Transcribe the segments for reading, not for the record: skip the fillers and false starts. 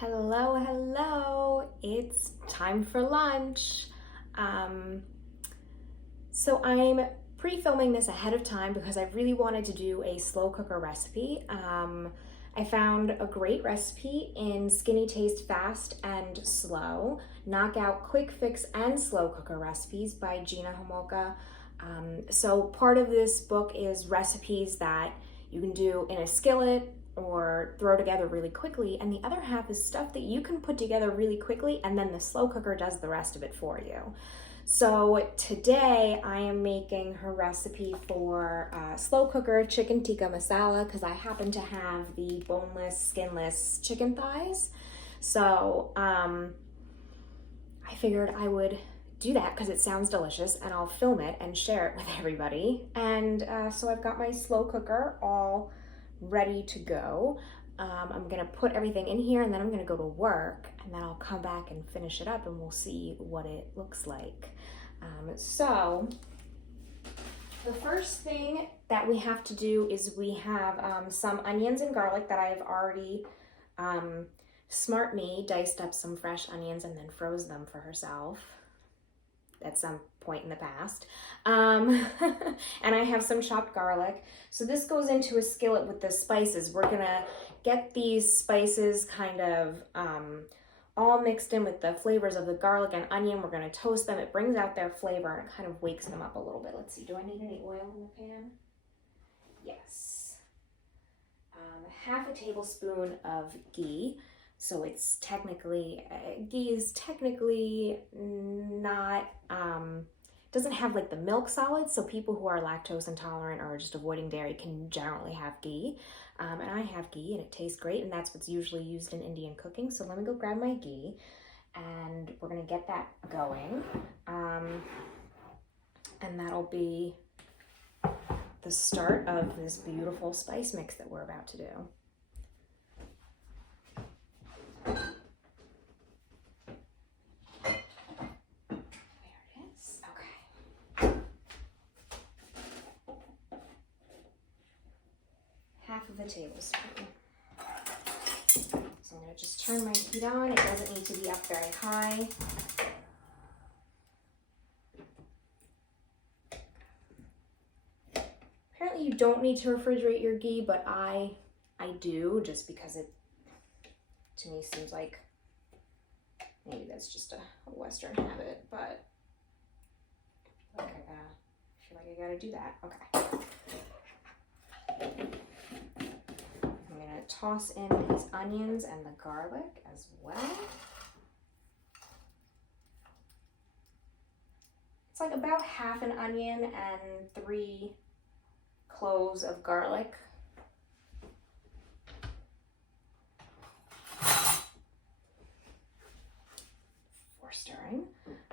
Hello, hello. It's time for lunch. So I'm pre-filming this ahead of time because I really wanted to do a slow cooker recipe. I found a great recipe in Skinnytaste Fast and Slow, Knockout Quick Fix and Slow Cooker Recipes by Gina Homolka. So part of this book is recipes that you can do in a skillet or throw together really quickly, and the other half is stuff that you can put together really quickly and then the slow cooker does the rest of it for you. So today I am making her recipe for slow cooker chicken tikka masala because I happen to have the boneless, skinless chicken thighs. So I figured I would do that because it sounds delicious, and I'll film it and share it with everybody. And so I've got my slow cooker all ready to go. I'm gonna put everything in here and then I'm gonna go to work, and then I'll come back and finish it up and we'll see what it looks like. So the first thing that we have to do is we have some onions and garlic that I've already, smart me, diced up some fresh onions and then froze them for herself at some point in the past. And I have some chopped garlic. So this goes into a skillet with the spices. We're gonna get these spices kind of all mixed in with the flavors of the garlic and onion. We're gonna toast them. It brings out their flavor and it kind of wakes them up a little bit. Let's see, do I need any oil in the pan? Yes. Half a tablespoon of ghee. So it's technically, ghee is technically not, doesn't have like the milk solids, so people who are lactose intolerant or just avoiding dairy can generally have ghee. And I have ghee and it tastes great, and that's what's usually used in Indian cooking. So let me go grab my ghee and we're gonna get that going. And that'll be the start of this beautiful spice mix that we're about to do. Half of a tablespoon. So I'm going to just turn my heat on. It doesn't need to be up very high. Apparently you don't need to refrigerate your ghee, but I do, just because it to me seems like maybe that's just a Western habit, but I feel like I gotta do that. Okay. Toss in these onions and the garlic as well. It's like about half an onion and 3 cloves of garlic. For stirring.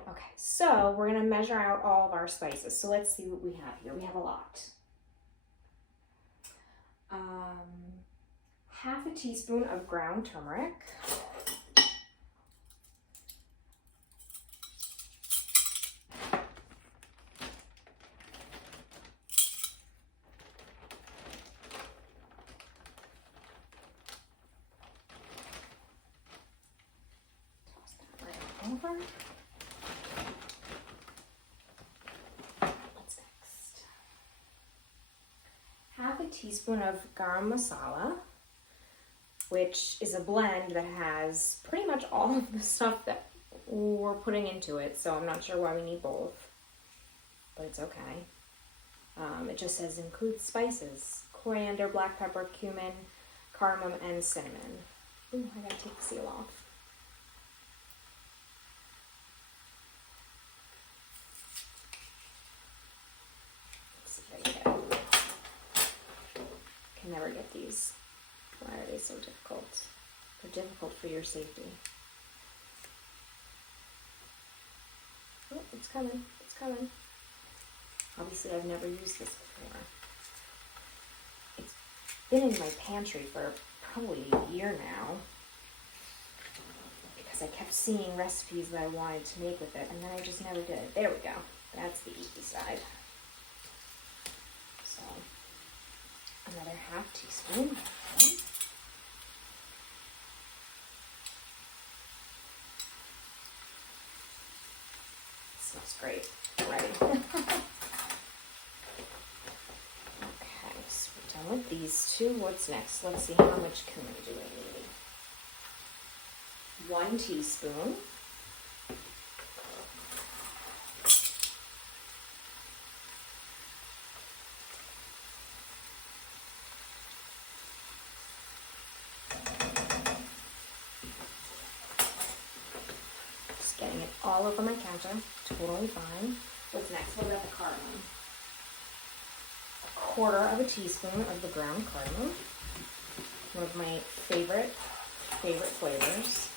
Okay, so we're gonna measure out all of our spices. So let's see what we have here. We have a lot. Half a teaspoon of ground turmeric. Toss that right over. What's next? Half a teaspoon of garam masala, which is a blend that has pretty much all of the stuff that we're putting into it, so I'm not sure why we need both, but it's okay. It just says include spices: coriander, black pepper, cumin, cardamom, and cinnamon. Ooh, I gotta take the seal off. Let's see if I can get it. Can never get these. Why are they so difficult? They're difficult for your safety. Oh, it's coming. It's coming. Obviously, I've never used this before. It's been in my pantry for probably a year now because I kept seeing recipes that I wanted to make with it, and then I just never did. There we go. That's the easy side. So, another half teaspoon. It's great. I'm ready. Okay, so we're done with these two. What's next? Let's see, how much cumin do I need? 1 teaspoon. Getting it all over my counter, totally fine. What's next? What about the cardamom? 1/4 teaspoon of the ground cardamom. One of my favorite flavors.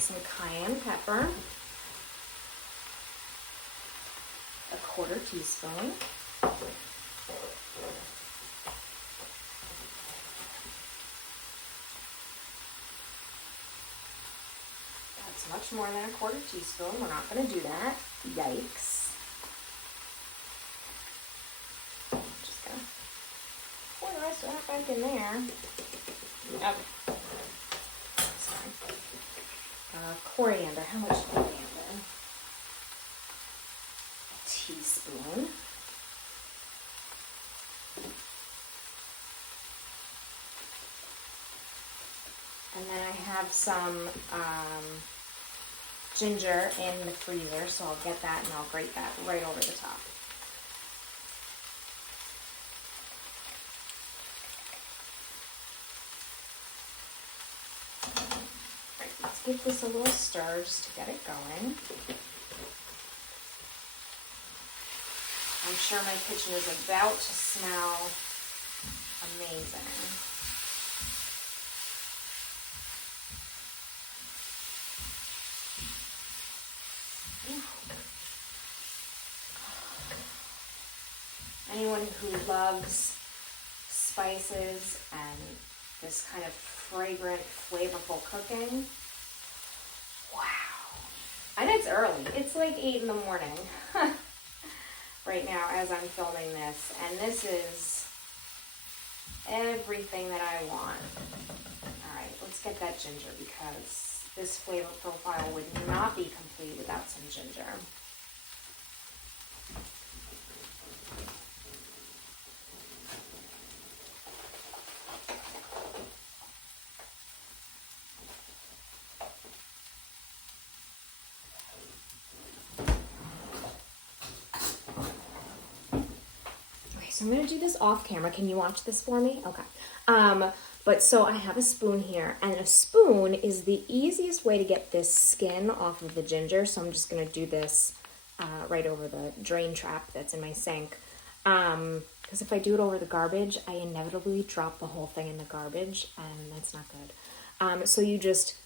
Some cayenne pepper. 1/4 teaspoon. That's much more than 1/4 teaspoon. We're not going to do that. Yikes. Just going to pour the rest of that back in there. Okay. That's fine. Coriander. How much coriander? Teaspoon. And then I have some ginger in the freezer, so I'll get that and I'll grate that right over the top. Right, let's give this a little stir just to get it going. I'm sure my kitchen is about to smell amazing. Anyone who loves spices and this kind of fragrant, flavorful cooking, wow. I know it's early. It's like 8 in the morning. Right now as I'm filming this, and this is everything that I want. Alright, let's get that ginger because this flavor profile would not be complete without some ginger. So I'm going to do this off camera. Can you watch this for me? Okay. But so I have a spoon here, and a spoon is the easiest way to get this skin off of the ginger. So I'm just going to do this right over the drain trap that's in my sink. Because if I do it over the garbage, I inevitably drop the whole thing in the garbage, and that's not good. So you just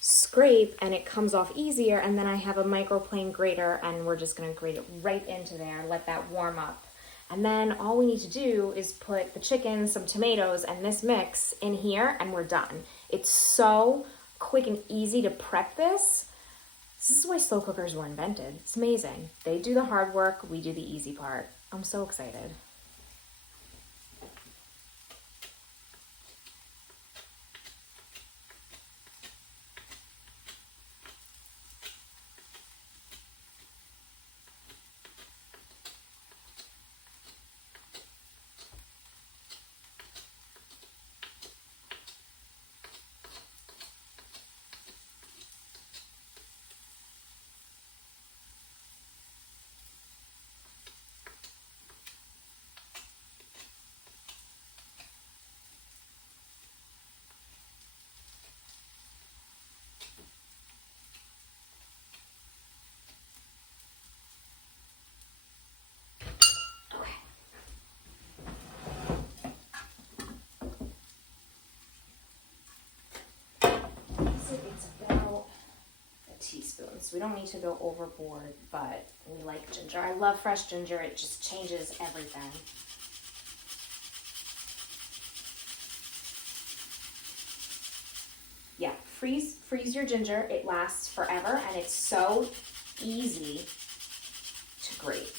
scrape, and it comes off easier, and then I have a microplane grater, and we're just going to grate it right into there, let that warm up. And then all we need to do is put the chicken, some tomatoes, and this mix in here, and we're done. It's so quick and easy to prep this. This is why slow cookers were invented. It's amazing. They do the hard work, we do the easy part. I'm so excited. So we don't need to go overboard, but we like ginger. I love fresh ginger. It just changes everything. Yeah, freeze your ginger. It lasts forever, and it's so easy to grate.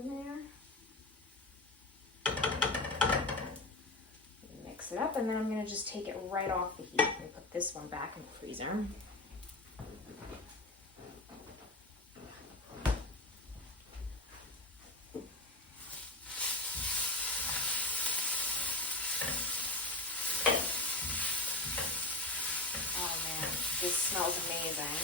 in there. Mix it up, and then I'm gonna just take it right off the heat and put this one back in the freezer. This smells amazing.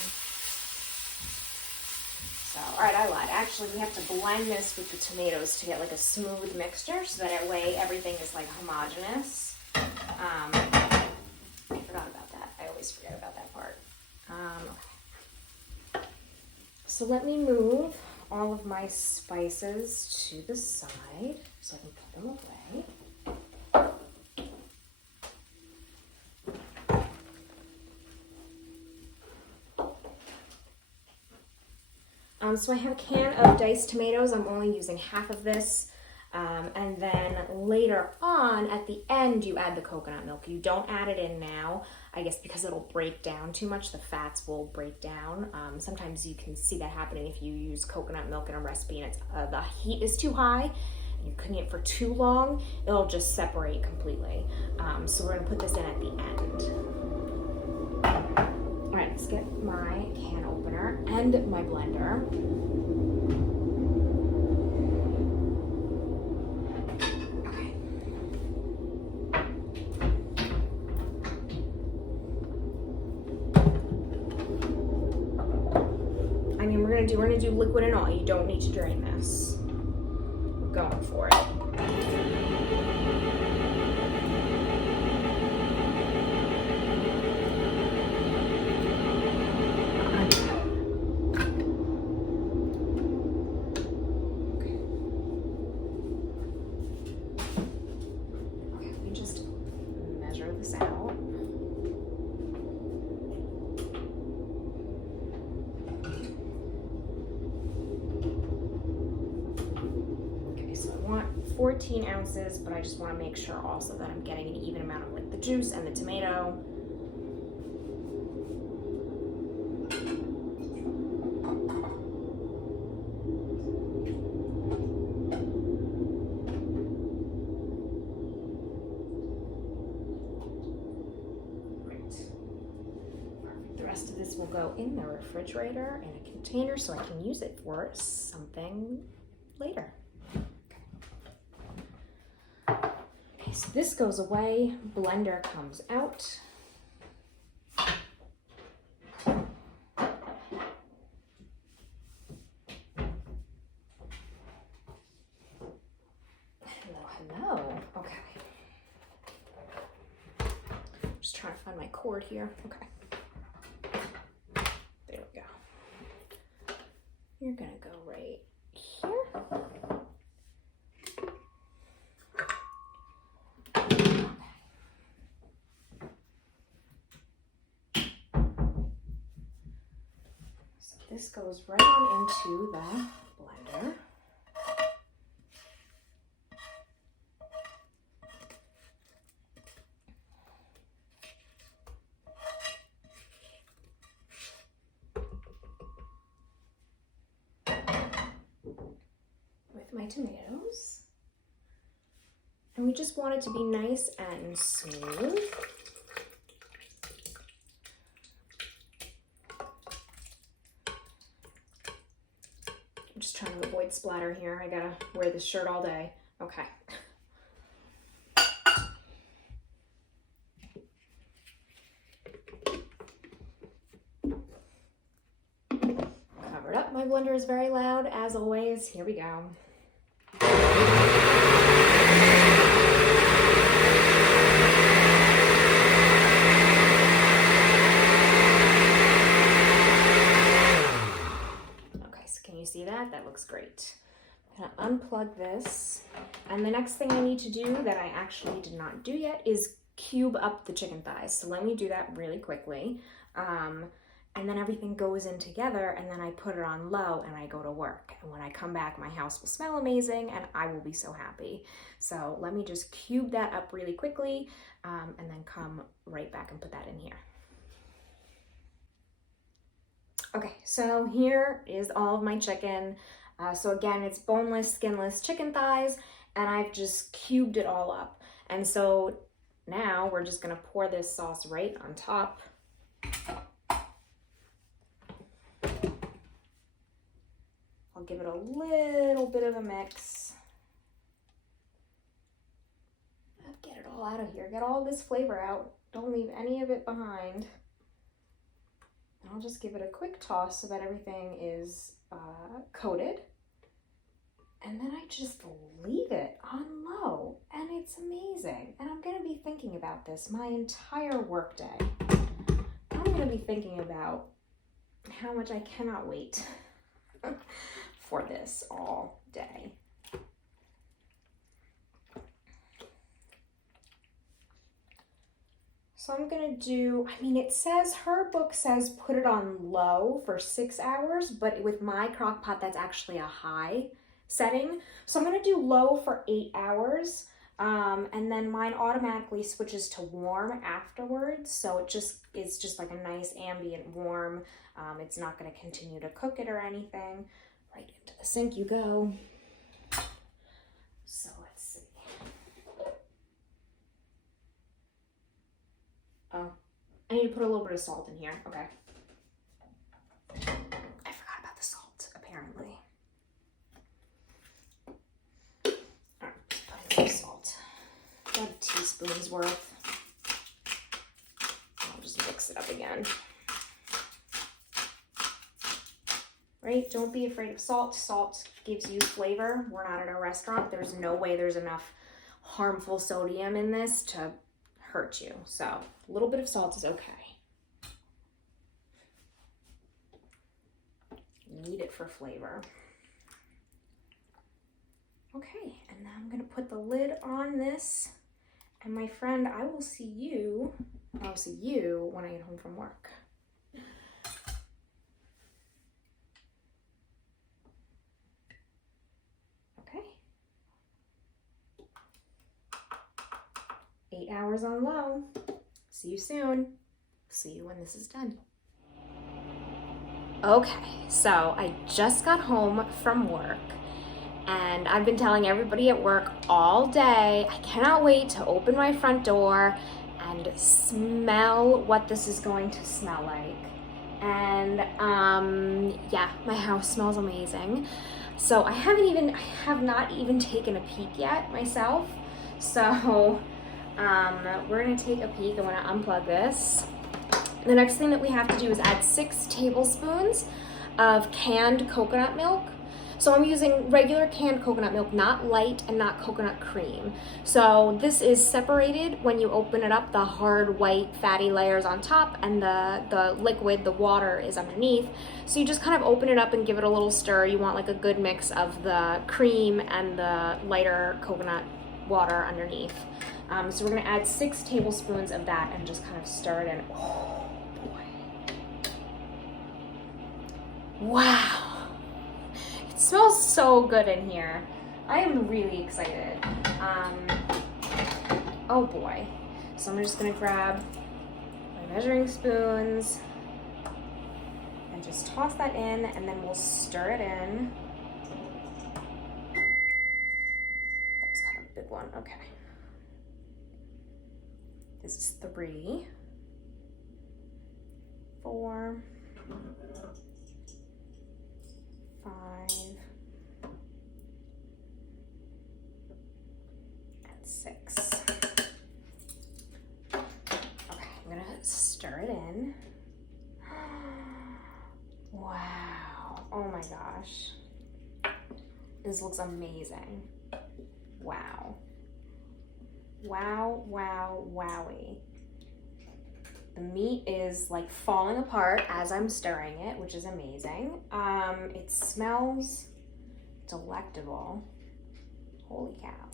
So, all right, I lied. Actually, we have to blend this with the tomatoes to get like a smooth mixture so that way everything is like homogeneous. I forgot about that. I always forget about that part. So let me move all of my spices to the side so I can put them away. So I have a can of diced tomatoes. I'm only using half of this. And then later on, at the end, you add the coconut milk. You don't add it in now, I guess because it'll break down too much. The fats will break down. Sometimes you can see that happening if you use coconut milk in a recipe and it's, the heat is too high, and you're cooking it for too long, it'll just separate completely. So we're gonna put this in at the end. All right, let's get my can opener and my blender. Okay. I mean, we're gonna do liquid and all. You don't need to drain this. We're going for it. Okay, so I want 14 ounces, but I just want to make sure also that I'm getting an even amount of like the juice and the tomato. This will go in the refrigerator in a container so I can use it for something later. Okay, so this goes away, blender comes out. Hello. Okay. Just trying to find my cord here. Okay. You're gonna go right here. So this goes right on into the blender. My tomatoes, and we just want it to be nice and smooth. I'm just trying to avoid splatter here. I gotta wear this shirt all day. Okay. Covered up. My blender is very loud as always. Here we go. You see that? That looks great. I'm gonna unplug this. And the next thing I need to do that I actually did not do yet is cube up the chicken thighs. So let me do that really quickly. And then everything goes in together and then I put it on low and I go to work. And when I come back, my house will smell amazing and I will be so happy. So let me just cube that up really quickly and then come right back and put that in here. Okay, so here is all of my chicken. So again, it's boneless, skinless chicken thighs, and I've just cubed it all up. And so now we're just gonna pour this sauce right on top. I'll give it a little bit of a mix. Get it all out of here. Get all this flavor out. Don't leave any of it behind. And I'll just give it a quick toss so that everything is coated. And then I just leave it on low, and it's amazing. And I'm gonna be thinking about this my entire workday. I'm gonna be thinking about how much I cannot wait for this all day. So I'm gonna do, I mean, it says, her book says put it on low for 6 hours, but with my crock pot, that's actually a high setting. So I'm gonna do low for 8 hours. And then mine automatically switches to warm afterwards. So it's just like a nice ambient warm. It's not gonna continue to cook it or anything. Right into the sink you go. So let's see. Oh, I need to put a little bit of salt in here. Okay. I forgot about the salt, apparently. All right, put in some salt. About a teaspoon's worth. I'll just mix it up again. Right? Don't be afraid of salt. Salt gives you flavor. We're not at a restaurant. There's no way there's enough harmful sodium in this to hurt you. So a little bit of salt is okay. You need it for flavor. Okay, and now I'm gonna put the lid on this. And my friend, I'll see you when I get home from work. Okay. 8 hours on low. See you soon. See you when this is done. Okay, so I just got home from work and I've been telling everybody at work all day, I cannot wait to open my front door and smell what this is going to smell like. And yeah, my house smells amazing. So I have not even taken a peek yet myself. So we're gonna take a peek. I wanna unplug this. The next thing that we have to do is add 6 tablespoons of canned coconut milk. So I'm using regular canned coconut milk, not light and not coconut cream. So this is separated when you open it up, the hard white fatty layers on top and the liquid, the water is underneath. So you just kind of open it up and give it a little stir. You want like a good mix of the cream and the lighter coconut water underneath. So we're gonna add 6 tablespoons of that and just kind of stir it in. Oh boy. Wow. It smells so good in here. I am really excited. Oh boy. So I'm just gonna grab my measuring spoons and just toss that in, and then we'll stir it in. That was kind of a big one, okay. This is 3, 4, 5, and 6. Okay, I'm gonna stir it in. Wow, oh my gosh. This looks amazing. Wow. Wow, wow, wowie. The meat is like falling apart as I'm stirring it, which is amazing. It smells delectable. Holy cow.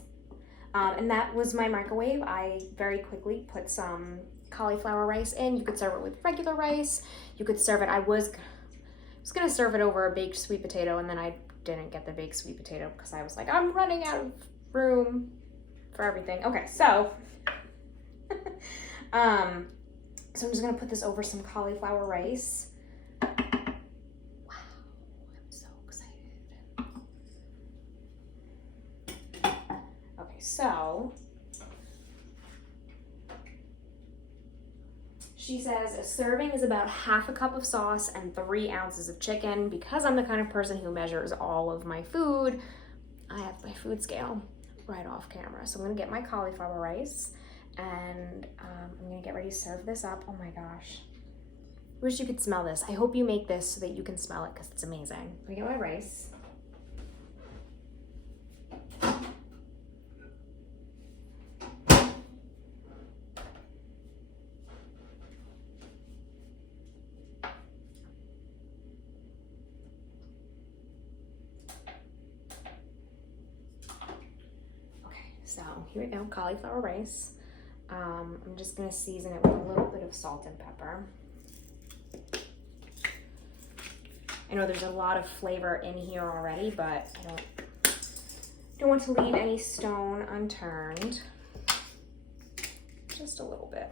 And that was my microwave. I very quickly put some cauliflower rice in. You could serve it with regular rice. You could serve it, I was gonna serve it over a baked sweet potato, and then I didn't get the baked sweet potato because I was like, I'm running out of room for everything. Okay, so so I'm just gonna put this over some cauliflower rice. Wow, I'm so excited. so she says a serving is about half a cup of sauce and 3 ounces of chicken. Because I'm the kind of person who measures all of my food, I have my food scale right off camera. So I'm gonna get my cauliflower rice and I'm gonna get ready to serve this up. Oh my gosh. Wish you could smell this. I hope you make this so that you can smell it because it's amazing. I'm gonna get my rice. So here we go, cauliflower rice. I'm just gonna season it with a little bit of salt and pepper. I know there's a lot of flavor in here already, but I don't want to leave any stone unturned. Just a little bit.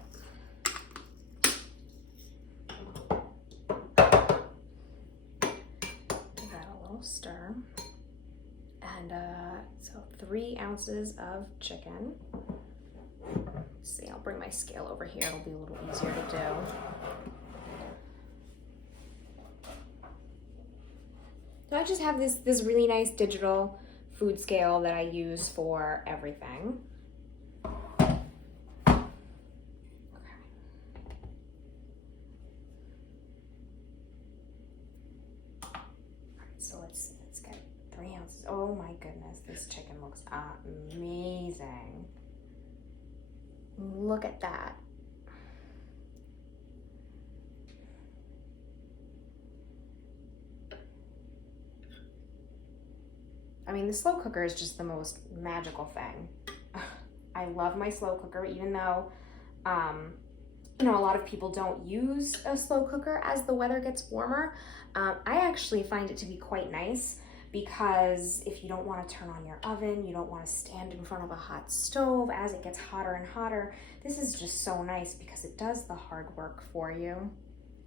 Give that a little stir. And so 3 ounces of chicken. Let's see, I'll bring my scale over here. It'll be a little easier to do. So I just have this really nice digital food scale that I use for everything. Okay. All right, so let's get 3 ounces. Oh my goodness, this chicken looks amazing. Look at that. I mean, the slow cooker is just the most magical thing. I love my slow cooker, even though, you know, a lot of people don't use a slow cooker as the weather gets warmer. I actually find it to be quite nice because if you don't want to turn on your oven, you don't want to stand in front of a hot stove as it gets hotter and hotter, this is just so nice because it does the hard work for you.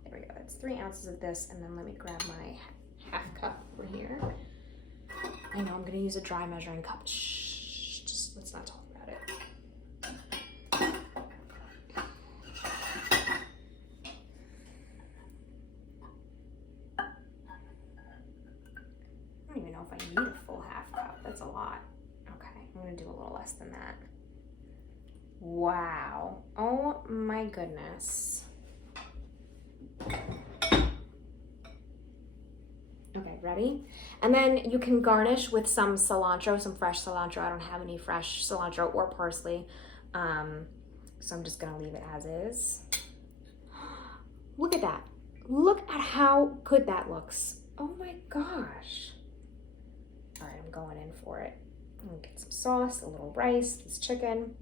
There we go, that's 3 ounces of this, and then let me grab my half cup over here. I know I'm gonna use a dry measuring cup. Shh, just let's not talk about it. I don't even know if I need a full half cup. That's a lot. Okay, I'm gonna do a little less than that. Wow. Oh my goodness. Okay, ready? And then you can garnish with some cilantro, some fresh cilantro. I don't have any fresh cilantro or parsley. So I'm just gonna leave it as is. Look at that. Look at how good that looks. Oh my gosh. All right, I'm going in for it. I'm gonna get some sauce, a little rice, this chicken.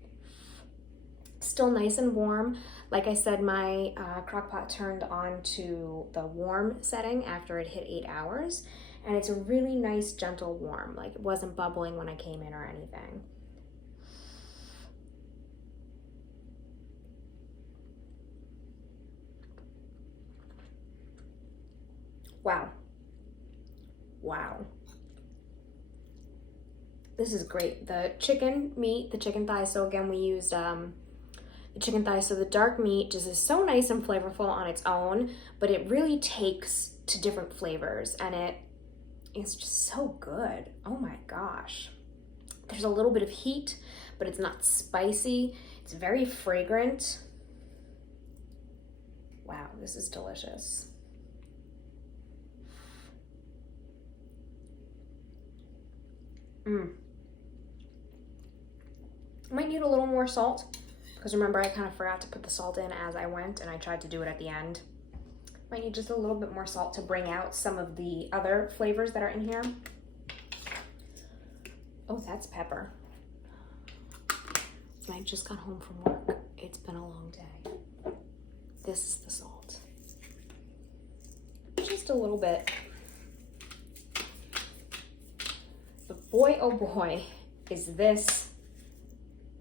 Still nice and warm. Like I said, my crock pot turned on to the warm setting after it hit 8 hours. And it's a really nice, gentle warm. Like it wasn't bubbling when I came in or anything. Wow. Wow. This is great. The chicken meat, the chicken thighs. So again, we used the chicken thighs. So the dark meat just is so nice and flavorful on its own, but it really takes to different flavors and it's just so good. Oh my gosh. There's a little bit of heat, but it's not spicy. It's very fragrant. Wow, this is delicious. I might need a little more salt because remember I kind of forgot to put the salt in as I went and I tried to do it at the end. Might need just a little bit more salt to bring out some of the other flavors that are in here. Oh, that's pepper. So I just got home from work. It's been a long day. This is the salt. Just a little bit. But boy, oh boy, is this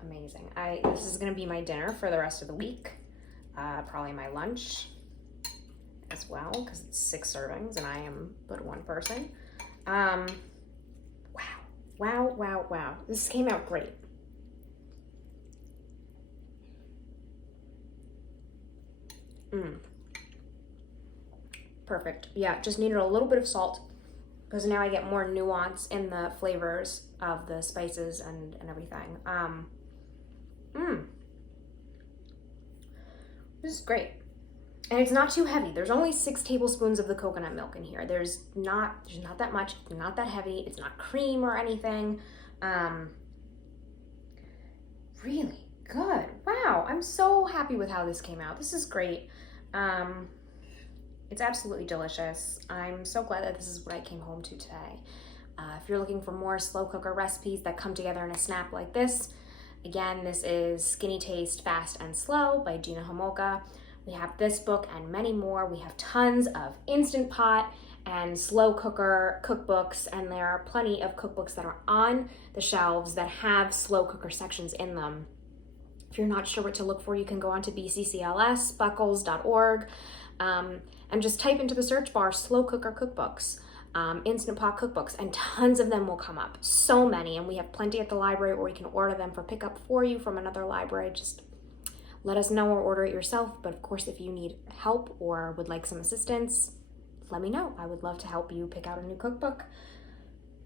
amazing. This is gonna be my dinner for the rest of the week. Probably my lunch as well, because it's 6 servings and I am but one person. Wow. This came out great. Perfect. Yeah, just needed a little bit of salt because now I get more nuance in the flavors of the spices and everything. This is great. And it's not too heavy. There's only 6 tablespoons of the coconut milk in here. There's not that much. It's not that heavy. It's not cream or anything. Really good. Wow, I'm so happy with how this came out. This is great. It's absolutely delicious. I'm so glad that this is what I came home to today. If you're looking for more slow cooker recipes that come together in a snap like this, again, this is Skinnytaste Fast and Slow by Gina Homolka. We have this book and many more. We have tons of Instant Pot and slow cooker cookbooks, and there are plenty of cookbooks that are on the shelves that have slow cooker sections in them. If you're not sure what to look for, you can go onto bcclsbuckles.org and just type into the search bar slow cooker cookbooks, Instant Pot cookbooks, and tons of them will come up. So many, and we have plenty at the library, or you can order them for pickup for you from another library. Just let us know or order it yourself. But of course, if you need help or would like some assistance, let me know. I would love to help you pick out a new cookbook.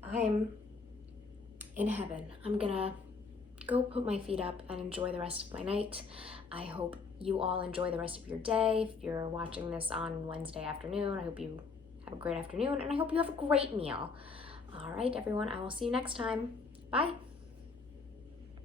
I'm in heaven. I'm gonna go put my feet up and enjoy the rest of my night. I hope you all enjoy the rest of your day. If you're watching this on Wednesday afternoon, I hope you have a great afternoon, and I hope you have a great meal. All right, everyone, I will see you next time. Bye.